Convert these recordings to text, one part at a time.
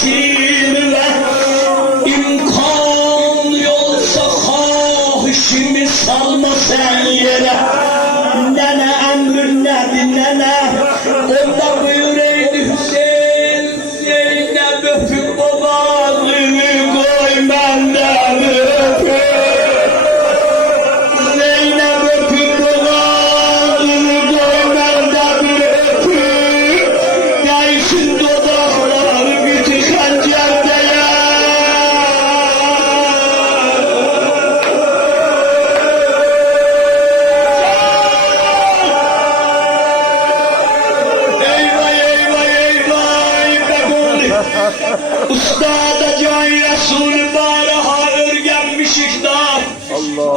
esirle imkan yolsa kahişimi salma sen yere. Nene emrin nedir nene? Onda buyureydi Hüseyin Zeynep öpüp babasını koy benden öpüp. Zeynep öpüp babasını koy benden öpüp. Değişin dudakları biti hançerde ya. Ustada can Resul baraha örgenmişik da.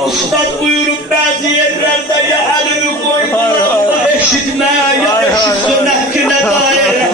Ustad buyurup bazı yerlerde ya elini koydular Allah eşitme ya eşitsin hakkine dair.